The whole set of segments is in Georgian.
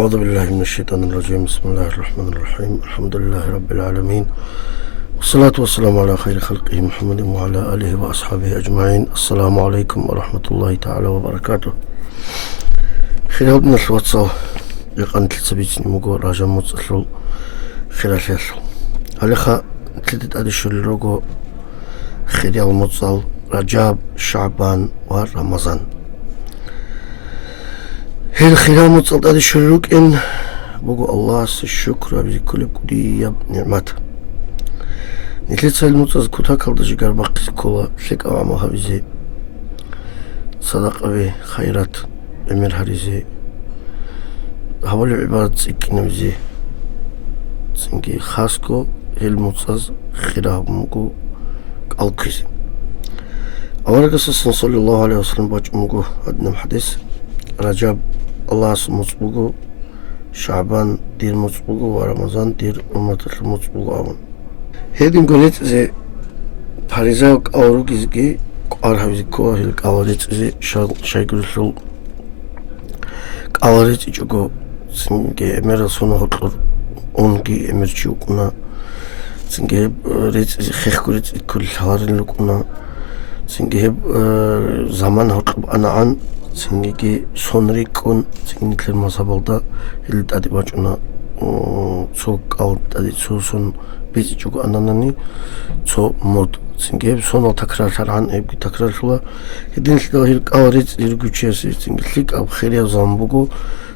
أعوذ بالله من الشيطان الرجيم. بسم الله الرحمن الرحيم. الحمد لله رب العالمين، والصلاة والسلام على خير خلقه محمد وعلى آله وأصحابه أجمعين. السلام عليكم ورحمة الله تعالى وبركاته. خير ابن الواتساب يقان تلتبيتني مقو راجع متصل خلال هلخا تلتت أدشو لروغو خير المتصل رجاب شعبان ورمضان. هل خير المتصل أدشو لروغ إن بقو الله الشكر بكل قدية نعمته. نتلت المتصل كتا كالدجي قرباقي كولا فلك أعمها بزي صدق أبي خيرات أمير هريزي هولي عبارة سكينة بزي سنكي خاسكو المتصل خيرها بمقو القيزي أولا قصة صلى الله عليه وسلم باج مقو أدنى محدث رجب الله مصبوغو شعبان دير مصبوغو ورمضان دير أمة المصبوغو آمن هيدين قولت زي باريزاوك أورو كيزكي قارها كوا هيل قاوريت زي شايقرسل قاوريت إجوغو سنجي أمير سونو هطلور أونجي أمير جيوكونا سنجي ريت زي خيخكوريت كل هارين لكونا سنجي هب زمان هطلب أنا عن سنجي سونري كون سنجي كلر مصابالدا هيل تادي باجونا سوك قاور تادي سوسون بيزي جوغو أناناني سو مود سنجي سونو تكرار شرعان إبقي تكرار شولا هيدين سلو هيل قاوريت إرغوشيسي سنجي ليك أب خيريا زنبوغو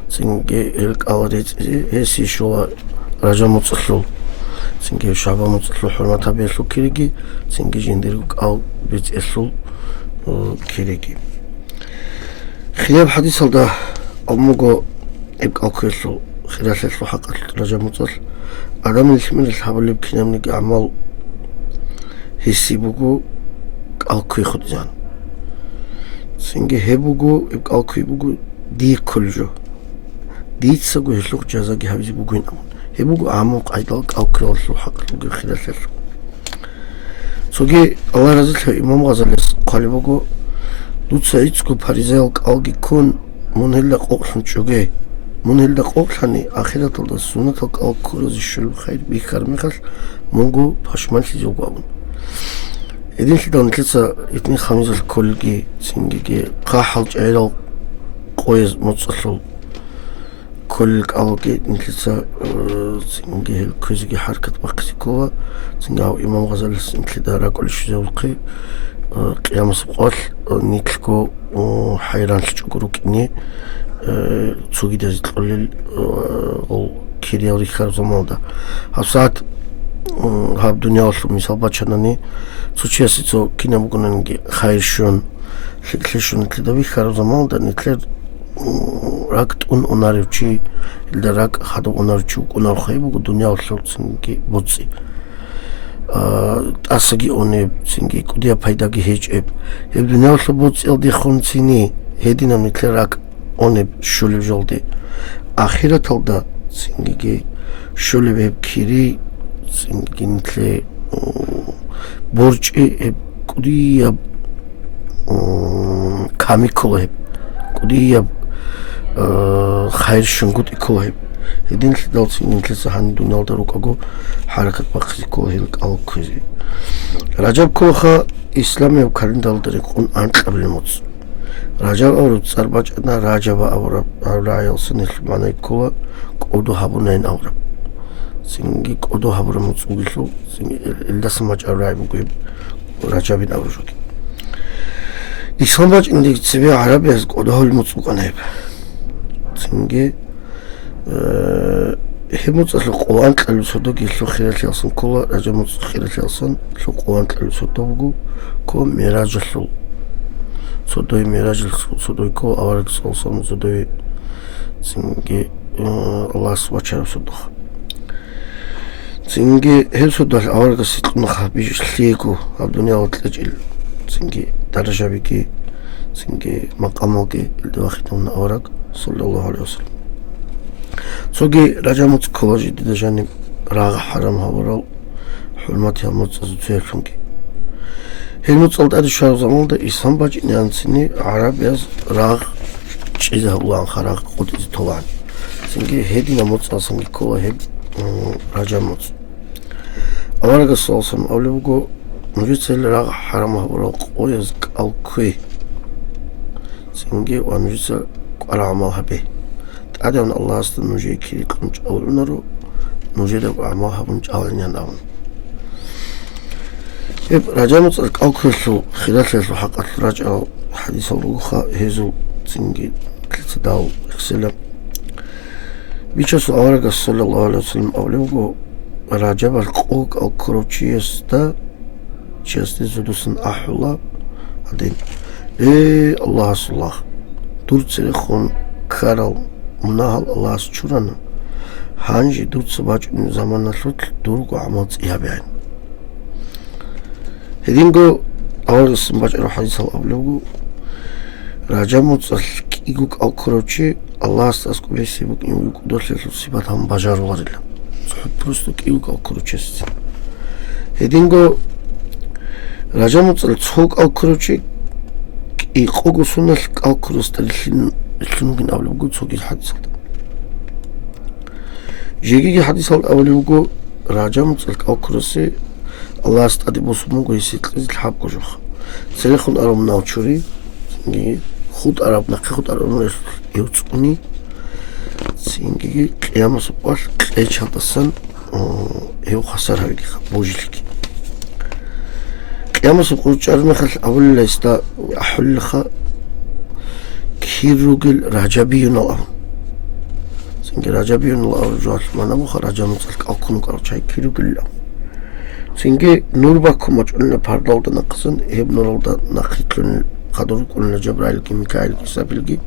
سنجي هيل قاوريت هيسي شولا راجا متصلو سنجي شعبا متصلو حرمتا بيسلو كيريكي سنجي جنديرو قاو بيت إسلو كيريكي خياب حديث هلدا أموغو إبقى كيسلو خيرا سيسلو حقا راجا متصل أدام الاسمين الصحابة اللي بكينا منك أعمال هسي بوغو قاوكي خدزان سنجي هبوغو قاوكي بوغو دي كل دي تساقو هسلوك جازاقي هابزي بوغوين أمون هبوغو أعمال قايدال قاوكي والسلو حق لوغي خلال سلسل سوغي الله رزيلها إمام غزاليس قالي بوغو دوتسا إيتسكو باريزايل قاوكي كون منهلا قوقسن جوغي منهلا قوقساني آخرة تلدا سنة قاوكي كوروزي شلو خير بيخار ميخاس مونغو باشمان سيزوغو أمون إذن سيدان كيسا إتني خميز الكل سنجي قاحل جايلو قويز متصل كل قاوكي نكيسا سنجي الكوزي حركة باقسي كوا سنجي إمام غزالي سنجي دارا كل شزاولقي قيام سبقال نيتلكو حيران سجوكرو كيني تسوغي دازي تقلل كيرياو ريخار زمالدا هفسات هاب دنيا وصلو مثال باتشاناني سوچياسي تو كينا مقنانجي خير شون خلشون كده بيخار زمالدا نتلر راكت أناريوچي إلدا راك خادو أناريوچي وكونار خيبو دنيا وصلو سنجي بوتسي أساقي أونيب سنجي كوديا بايداقي هيج إب هب دنيا وصلو بوتسي إلدي خونسيني هيدينام نتلر راك أونيب شوليب جولدي آخيرا تلدا سنجي شوليب هب كيري سنجي نتلر борч кудия камиколе кудия خير شنقط إكوه هدين دالت إنجلس هان دونال داروكاغو حركة بخزيكو هيلك أو كذي رجب كوخا إسلامي وكارين دال دريقون عن قبل الموت رجب أورد سرباج أنا رجب أورب أورايل سنة معنى كوا كودو هابونين أورب سنجي كودو هابور موتسوغيسو سنجي الدسماج أوراي بقول رجبين أورجوكي إسلاماج إنديك تبي عربي أز كودو هول موتسوغانه سنجي هيموت أصل قوان تلو صدق يسلو خيرات يالسون كولا رجب موت خيرات يالسون سو قوان تلو صدقو كو ميراج سو صدوي ميراج صدوي كو أورك صلصون صدوي سنجي الله سبحانه صدق سنجي هل صدق أورك سيطنخ بيجليكو الدنيا وتلجل سنجي درجة بكي سنجي مقاموكي الدواخيتون أورك صلى الله عليه وسلم سوغي رجاموت كولاجي دجاني راغ حرام هاورال حرماتي هموت زوتيرفنكي هلموت صلت أدي شهر زمان ده إسلام باج نيانسيني عرب ياز راغ چیز هولان خراق قدرت طولان Çünkü hedine mutsasın ki kova hep racamut. Avaraga solsam avlugo nujitselera harama bro qoyaz qalqi. Çünkü o nujitse alama habe. Adam Allah astın nujye ki kunç avlunaru nujede ama habunç avlanyan davun. Hep racamut qalqi خلال حق الرجع حديث الروخة هزو تنجي تداو اكسلم بيشاسو أورغا صلى الله عليه وسلم أولوغو راجب القوق أو كروتشيستا تشيستي زدوسن أحولا عدين الله صلى دورت سريخون كارل مناهل الله سچورانا هانجي دورت سباج زمان نسلت دورغو عملت إيابين هدينغو أول سماج الحديث الأولوغو راجموت إيجوك أو كروتشي الله استاسكو بيسيبوك إيجوك دوسلسو سيباتهم بجارو غريلا صحب بروستوك إيجوك أو كروتشي هدينغو راجموت التسوك أو كروتشي إيقوغو سنة أو كروستا لشنوغين أولوغو تسوكي الحديث جيجي حديث الأولوغو راجموت أو كروسي الله استادي بوسموغو يسيتلز الحاب كوجوخ سريخون أرام ناوچوري خود عرب نقي خود عرب يوتسوني سينجي قيام سبوال قيش هالتصن هيو خسر هالك بوجلك قيام سبوال جارنا خل أول لا يستا أحل خا كيروجل رجابيون الله سينجي رجابيون الله رجال ما نبغى رجال مثلك أكون كارشاي كيروجل سينجي نور باكو مجلنا باردال دنقصن هيب نور دا نقيتلن قدر كل جبرائيل كي ميكائيل كي سابيل كي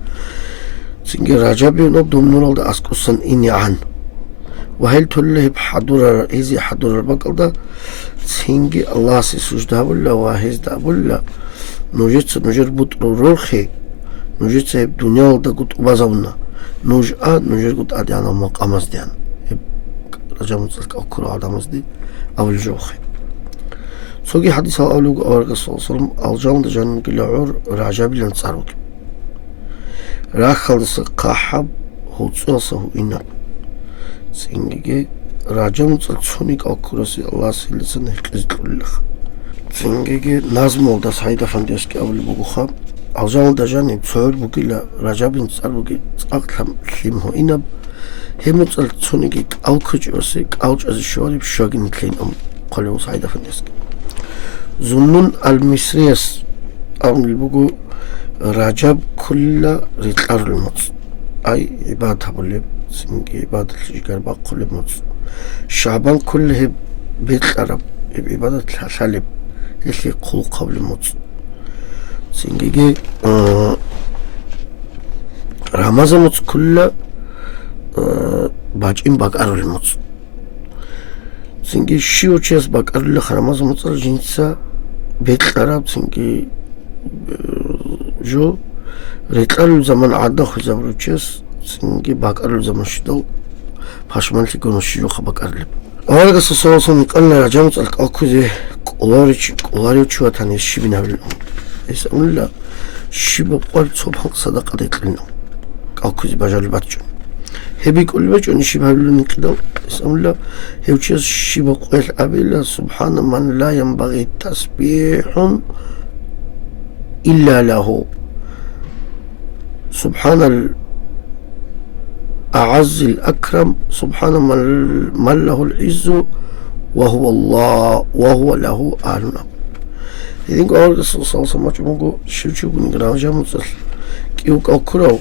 سينجي رجابي نوب دومنور دا أسكوسن إني عن وهل تله بحضور إيزي حضور البقل دا سينجي الله سيسوجده ولا واهز دا ولا نوجد بطر روخي نوجد سيب دنيا دا قد أبازونا نوجد قد أديانا مقامز ديان رجاب مطلق أكرا عدامز دي أول جوخي سوغي حديث الأولوغ أورغ صلى الله عليه وسلم الجان دا جانم كلاعور رعجابي لنصاروك راخل سقاحب هوتسوسه إناب سينجي رعجام تلتونيك أكراسي الله سيلسن هكذت للخ سينجي نازم olda سعيد أفنديسكي أولي بوغوخا الجان دا جانم تسوهر بوغيلا رعجابي نصاروكي تأقلم ليمهو إناب هم تلتونيك أوكجوسي أوجازي شوالي بشوغي نتلين قلو سعيد أفنديسكي زنون المصريس أو البوغو رجب كل ريتلار الموت أي عبادة بولي سنجي عبادة الجيجار باقول الموت شعبان كله بيت العرب عبادة الحسالب اللي قول قبل الموت سنجي رمضان موت كله باجين باقار الموت سنجي شيو تشيس باقار اللي رمضان موت الجنسة بيت العرب سنجي جو ريتلال زمان عدا خزابرو تشيس سنجي باقار زمان شدو پاشمان تيكونو شيو خباقار لب أولا قصة صوصون قلنا رجامت الأكوزي قولاريو چوا تاني شبي نابلن اسأل الله شبا بقال صبحان صدقة ديتلن أكوزي بجال باتجون هبي كل بجون شبا هبلن كدو اسأل الله هيو تشيس شبا قويل أبيلا سبحان من لا ينبغي تسبيح إلا له سبحان الأعز الأكرم سبحان من له العز وهو الله وهو له أهلنا إذن قال الرسول صلى الله عليه وسلم شو نقرأ مثل كيوك أو كراو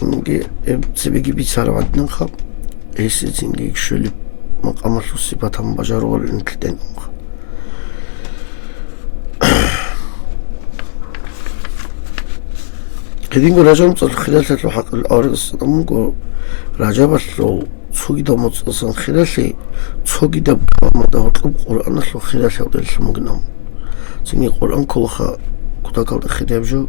تنجي سبيجي بيتسارة عدنا خاب إيسي تنجي شولي مقام الصفات هم بجار ولا نتلدين هدين قول رجام تصل خلال تلو حق الأورد الصدام قول رجاب تلو تسوكي دا متصل خلال تسوكي دا بكامة دا هطلب قرآن تلو خلال تلو دلش مقنام سنجي قرآن كلها كتا قلت خلال جو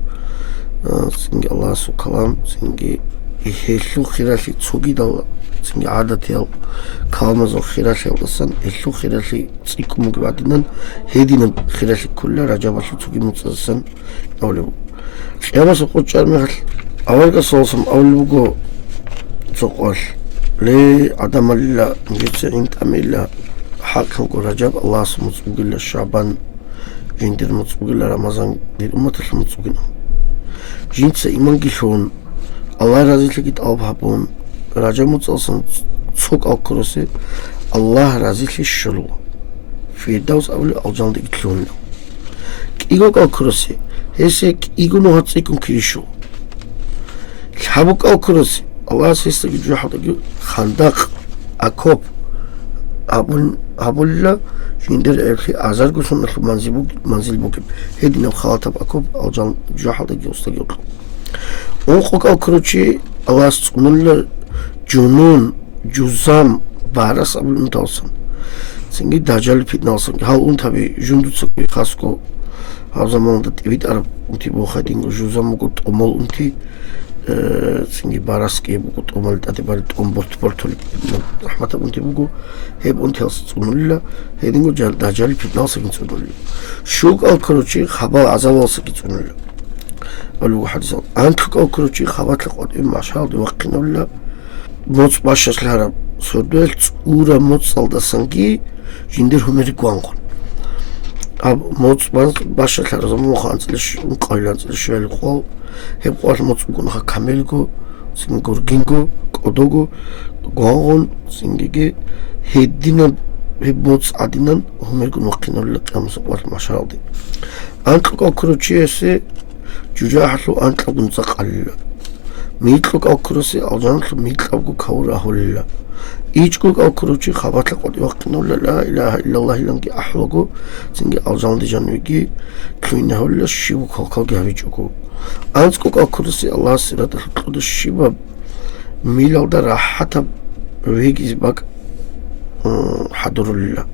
سنجي الله سو كلام سنجي إهلو خلال تسوكي دا سنجي عادة تيال كلام زو خلال تلو دسان إهلو خلال تسيكو مقبعدنا هدين خلال كل رجاب تلو تسوكي متصل أولو يا بس قلت شرمي أول قصة أول بقول تقول لي عدم الله جت انت اميلا حقهم رجب الله سمت بقول الشعبان جندر متبقول رمضان دي أمة المتبقين جنس إيمان جيشون الله رازي لقيت أبهبون رجب متصل سوق أو كرسي الله رازي للشلو في الدوس أول أوجان دي كلون إيجو أو كرسي هسك إيجو نهات يكون كيشو حبوك أو كرسي الله سيستك جوحدك خندق أكوب أبول جندر أخي أزار قسم مثل منزل بوك هدينا خاطب أكوب أو جان جوحدك يستجيب أوقك أو كرسي الله سبحانه جنون جزام بارس أبول متوسم سنجي دجال فيتناسن هاون تبي جندو تسكي خاسكو ها زمان ده تبيت أرب أنتي بوخدينغو جزام قلت أمال أنتي سنجي باراسكي بقول أمال تبالت بورتولي رحمة أنتي بقول هيب أنتي هستونولا هيدينغو دجال فيتناسن تونولا شوك أو كروتشي خبر عزاو سكتونولا ألو حدث أنتك أو كروتشي خبرت لقد إما شهاد وقنولا موت باشش لهرب سودلت أورا موت صلدا سنجي جندر همري قوانقون أب موت باشش لهرب زمو خانزلش قايلانزلش القوال هب قوال موت بقون خا كاملغو سنجور جينغو قدوغو قوانقون سنجي هيدينا هب موت عدينا همري قون وقنولا قيامس قوال مشاهدي أنتك أو كروتشي يسي جوجاحلو أنتك بنزاق الله ميتلوك أو كروسي أو جانتلو ميتلوك كورا هولا إيجكوك أو كروشي خباتلك قد وقتنا لا إله إلا الله لنجي أحلقو سنجي أو جاندي جانويجي كلينا هولا الشيبو كوكو جاويجوكو أنتكوك أو كروسي الله سيرات الحلقود الشيبا ميلاو دا راحتا ويجي زباك حضر الله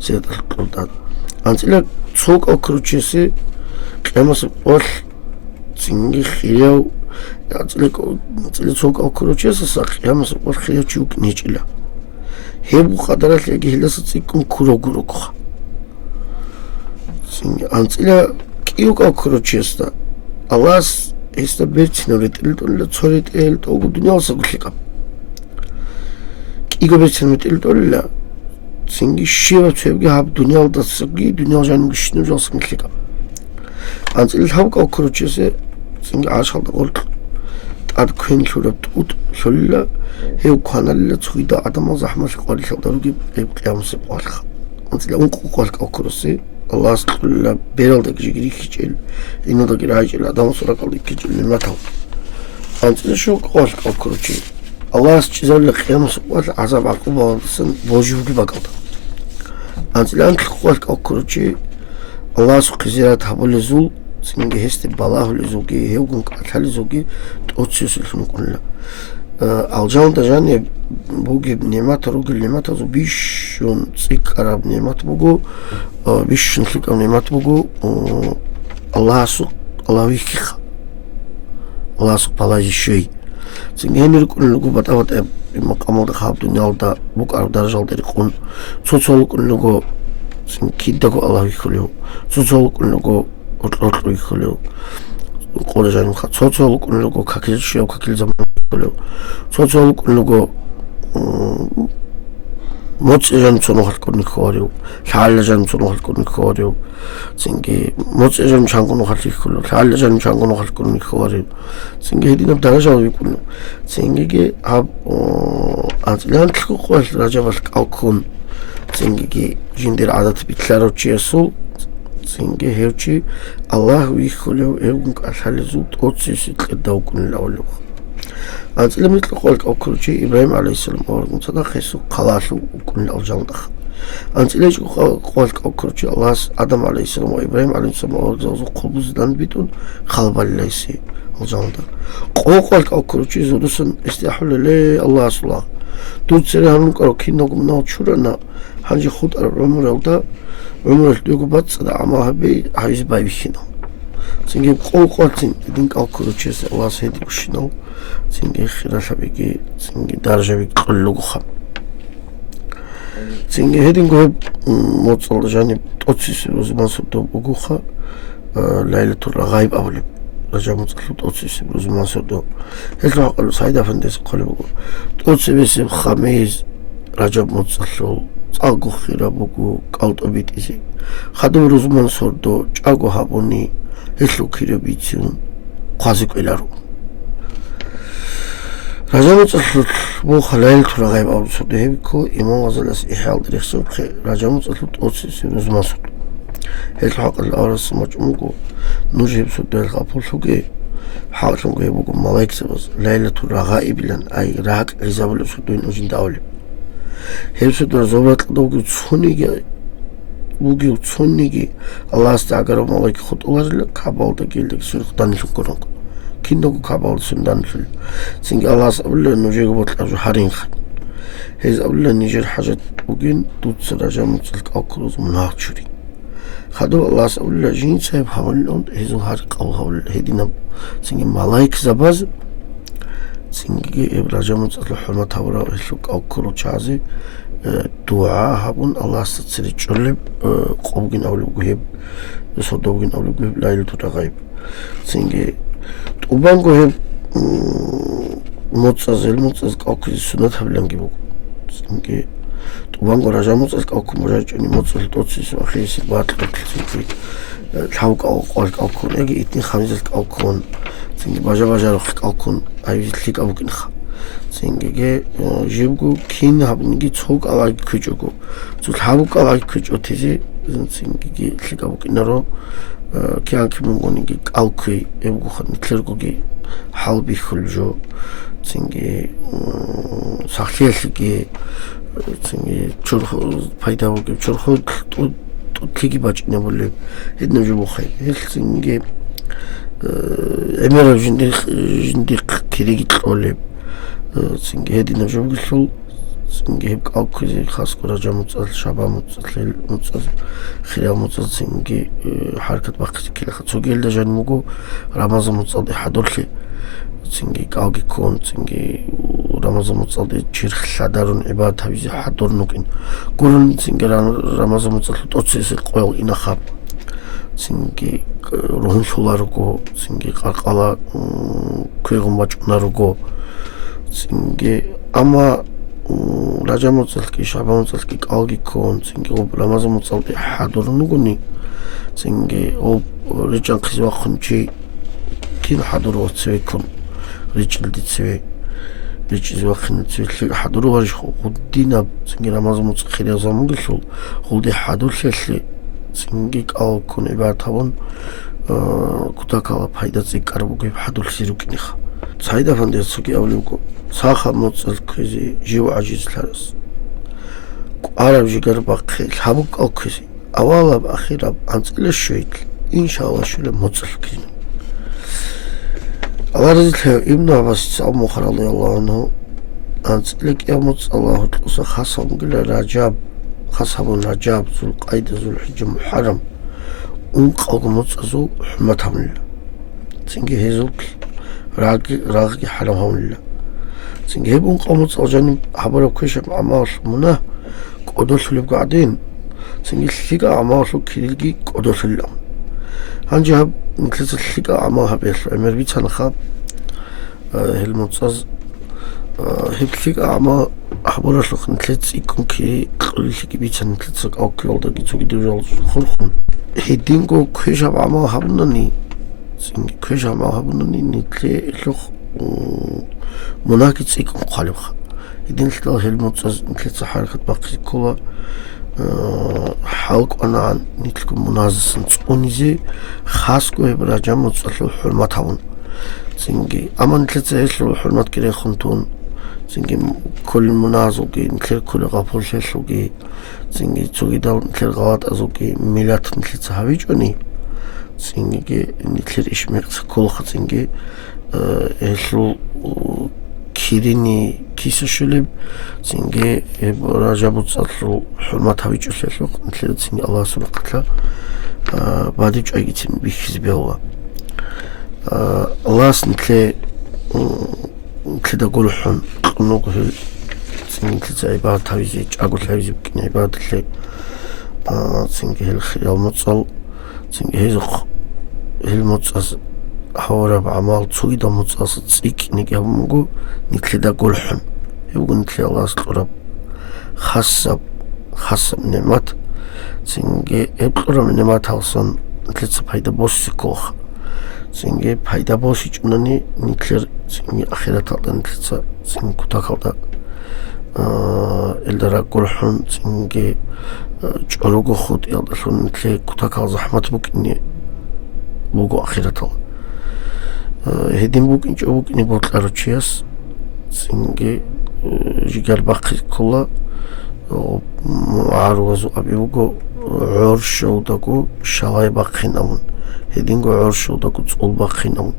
سيرات الحلقود أنتلا تسوك أو كروشي سي قيامة سبوال سنجي خياو أنتلا تسوك أو كروشي سي قيامة سبوال خياو تشوك نيجيلا هيبو خدرات لكي هلا ستيكون كورو كوخا سنجي أنتلا كيوك أو كروشي ستا الله هستا بيرتنا بيتقلتون لتصوريت إلت أوغو دنيا ساقلقا كيوك بيرتنا بيتقلتون لا سنجي شيرا تسيبجي هاب دنيا ودسقي دنيا جانو جشنو جاسم كلقا أنتلا الهوك أو كروشي سي سنجي عاشق دقلت تعد كوين شورب تقود شولا هيو كوانال تسويدا عدم زحمة شقوالي شقداروكي قيام سبوالخا أنتلا أنقو قوالك أو كروسي الله سبحانه بيرال دك جيجري كيجيل إنو دك رايجيل عدم سراق اللي كيجيل نماتاو أنتلا شو قوالك أو كروشي الله سبحانه لقيام سبوال عذاب عقوبة ودسن بوجودي بقالتا أنتلا أنت قوالك أو كروشي الله سبحانه زيرات هبو لزول سنجي هستي بالاه لزوجي هيوغن قتل زوجي توتسيس الفنقول الجان دجاني بوجي نعمات روجل نعمات زو بيشون تسيك عرب نعمات بوجو بيشون تسيك نعمات بوجو الله سوق الله ويكيخ الله سوق بلاجي شيء سنجي هني ركون لقو بتاوت مقام الخاب دنيا دا بوك عرب درجة دريقون صوصو لقون لقو سنجي كيدكو الله ويكيخليو صوصو لقون لقو 어떻게 이끌려 고래자는 소소하고 끌려고 가길 쉬어 가길 잡는 이끌려 소소하고 끌려고 못세전 전화할 거니 거려 살려전 전화할 거니 거려 생기 못세전 장군을 할 이끌려 살려전 장군을 할 거니 거려 생기 해디는 다르죠 이끌려 생기게 아즈란 그거 라자발 아콘 생기게 진들 아다트 비틀라로 지에서 سنجي هيوشي الله ويخلو يوغنك أشهالزو توتسيسي تقداو كن الأولو أنت لم يطلقوا أو كل شيء إبراهيم عليه السلام أورغن صدق يسو قلاشو كن الأوجان دخ أنت ليش قولك أو كل شيء الله آدم عليه السلام وإبراهيم عليه السلام أورغن قلبوز دان بيتون خلبا ليسي الأوجان دخ قولك أو كل شيء زودسن استيحول لي الله صلاة دوت سري هنوك أو كينوك مناو تشورنا هنجي خود الرمر أو دا عمر الدوغو باتسا عماها بي حيز باي بشينو سنجي قولتين دينك أو كروتشيس الله سيدي بشينو سنجي خلاشا بيكي سنجي دارجا بيكي قلوغو خام سنجي هيدينكو هب موتصل جانب توتسيس روزمان سبتو بوغو خا ليلة الرغايب أولي rajamutsal totsis rozmansodo ela qalo saidafendes qolebo totsis khamis rajamutsal წალგო ხირაბუგუ კალტობიტიზი ხადო რუზმან სორდო ჭაგო ჰაბონი ელუქირებიციუნ ყვაზი კველარო რაჯამუწალ მოხალაილ თურაღაი ბავსოდეებკო იმონაზალას იჰალდრიხსო რაჯამუწალ ტოცის რუზმან სორდო ელჰაყალ არას მოჭმუგო ნუჟებსო დელხაფულსუგე ჰალხუნგე ბუგუ მალაიქსებას ლაილა თურაღაი ბილან აი რაკ იზაბლოსო დუინ უჯინ დაოლი ჰებსოდრა ზობრატლდოგი ცუნიგი უგი ცუნიგი ალასტა აგარო მოლეკი ხუტულაზლა კაბალდა გილდე სურხდანი ხუკორონკ კინდოგუ კაბალ სუნდანფილ სინგ ალას აბლე ნუჟეგო ბოტლაჟო ჰარინხ ჰეზ აბლე ნიჟერ ჰაჯატ უგინ დუც რაჯამუცილ კალკულუზ მნაჩური ხადო ალას აბლე ჟინცე ფავალონ ჰეზუ ჰარ ყალჰავლ ჰედინა სინგ მალაიქ ზაბაზ სინგი რაჯამუცილ ჰურმათავრა ელუ კალკულუ ჩაზი დუა ჰაბუნ ალას ციჭოლე ყობგინ ავლუგებ სოდოგინ ავლუგებ ლაილ თუტაღაი სინგი ტუბანგო მოწაზელ კალკულის სუნათავლანგი მო სინგი ტუბანგო რაჯამუცილ კალკუ მოჯაჭენი მოწაზელ ტოცის ახისი ბატლი თავკაო ყოლ კალკუნ ეგი იტი ხამიზელ კალკუნ სინგი ბაჟა კალკუნ აი ლიკავკინ ხა სინგიგე ჟიბგუ კინ ჰაბნიგი ცოკალაგი ქუჭოგო ცუთავკალაგი ქუჭოთიზი სინგიგი ლიკავკინარო კიანკი მონგონიგი კალკი ებგუხან თლერგოგი ჰალბი ხულჯო სინგი სახლიაშიგი სინგი ჩურხო ფაიდაოგი ჩურხო ტუთიგი ბაჭინებული ედნო ჟუბოხე სინგი ემერო ჟინდი ქირიგი ყოლე სინგი ედინა ჟუბგიშულ სინგი კალკუზი ხასკო რაჯამუწალ შაბამუწალ მუწალ ხირამუწალ სინგი ჰარკატ ბახტი ქილახა ცოგელდა ჟანმუგო რამაზამუწალ ჰადორხი სინგი კალგი კონ სინგი რამაზამუწალ ჩირხლადარონ ება თავიზი ჰადორნუკინ გურუნ სინგი რამაზამუწალ ტოცის ყოველ ინახა სინგი როհუნშულარგო სინგი ყარყალა ქვეგუმბაჭუნარგო სინგი ამა რაჯამუწალკი შაბამუწალკი კალგი კონ სინგი რამაზამუწალკი ჰადორნუგუნი სინგი რიჭანხის ვახუნჩი კინ ჰადოროცე კონ რიჭილდიცე რიჭის ვახუნჩი ჰადორო ვარიშ ხუდინა სინგი რამაზამუწალკი ხირაზამუგიშულ ხუდი ჰადორშეშლი სინგი კალკუნი ბართავონ კუტაკალა ფაიდაცი კარბუგი ჰადორში რუკინიხა საიდაფანდა სუკი ავლიკო სახა მოწალ ქიზი ჟივა აჯისლარს ყარაბჟი გარბახი ჰაბუ კალქიზი ავალა ახირა ანწილე შეიტ ინშაალლა შულე მოწალ ქიზი ალარზილე იმნავას სამოხრალე ალლაჰო ანწილე კი მოწალა ჰუტყუსა ხასამგილა რაჯაბ ხასამონ რაჯაბ ზულ ყაიდა ზულ ჰიჯ მუჰარამ უნყალ მოწაზო ჰმათამლა სინგი ჰეზუკ რაგი ჰარამჰამლა სინგი ებუნ ყომოწალჯანი აბარა ქვეშა ამას მონა კოდოსლებ გადინ სინგი ლიკა ამასო ქილგი კოდოსლა ანჯა მკლეცი ლიკა ამაჰაბეს ემერბიცან ხა ჰელმოწაზ ჰიფლიკა ამა აბარასო ხნცი კონკი ყლიკი ბიცან მკლეცი კალკულდა გიცუგი დუჟალ ხურხუნ ჰედინგო ქვეშა ამაჰაბნანი სინგი ქვეშა ამაჰაბნანი ნიკლე ლოხ მონაკიცი ყალიხ იდენ შტალ ჰელმოწაზ მკლეცი ჰარხატ ბაყი კოლა ჰალკანა ნიკლკ მონაზსნ წუნიზე ხასკო რაჯამოწალ ჰურმათავუნ სინგი ამან მკლეცი ესლო ჰურმატ კირე ხუნთუნ სინგი კოლ მონაზოგი მკლერ კოლა ყაფოლშესოგი სინგი ცუგი და მკლერ ყავატაზოგი მილათ მკლეცი ჰავიჭონი სინგი ნიკლერ იშმერც კოლხ სინგი ესლო ქირინი ქისაშული სინგი რაჯამოწალ ჰურმათავიჭოსესო მკლერ სინგი ალასულა ყლა ბადიჭაიგიცი ბიხიზბელა ალას მკლე ქედა გულხუნ ყნუგ სინგი წაიბა თავისი ჭაგულთავისი კნეიბა თლე სინგი ჰელხი ალმოწალ სინგი ჰეზოხ ჰელმოწას حوارب عمال تصوي دا متصاصد سيك نيجي همغو نتلدا قلحن يبغو نتلي الله سلورب خاصة نعمات سنجي ابطرم نعمات هالصن نتلتس بايدا بوسي كوخ سنجي بايدا بوسي جناني نتلر سنجي أخيرا تالدا نتلتس سنجي كتاكالدا الدرا قلحن سنجي جعلوغو خود يالدسون نتلي كتاكال زحمت بوكني بوغو أخيرا تالدا هدين بوكني جو بوكني بوتلارو تشياس سنجي جيجار باقي كلا عروزو أبيوغو عرشو داكو شالاي باقي نامون هدينغو عرشو داكو تصول باقي نامون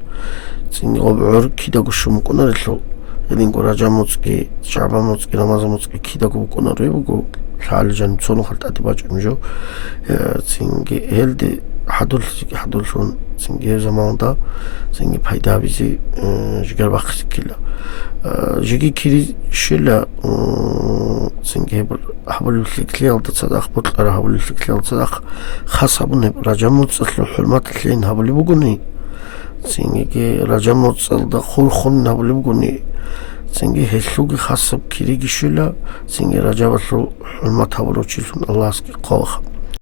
سنجي عر كيداكو شمكونا ريتلو هدينغو راجا موتسكي شعبا موتسكي رمازا موتسكي كيداكو بكونا ريبوغو حال جان تصونو خالت أتباج مجو سنجي هلدي حدول شون سنجي زمان دا سنجي بايدا بيزي جيجار باقي سكيلا جيجي كيري شلا سنجي حبل الفكلي على تصدق بطل حبل الفكلي على تصدق خاصة بني رجموت صل حلمات الحين حبل بقولني سنجي رجموت صل دخول خن حبل بقولني سنجي هالسوق خاصة بكيري شلا سنجي رجموت حلمات حبل وشيلون الله سكي قاخ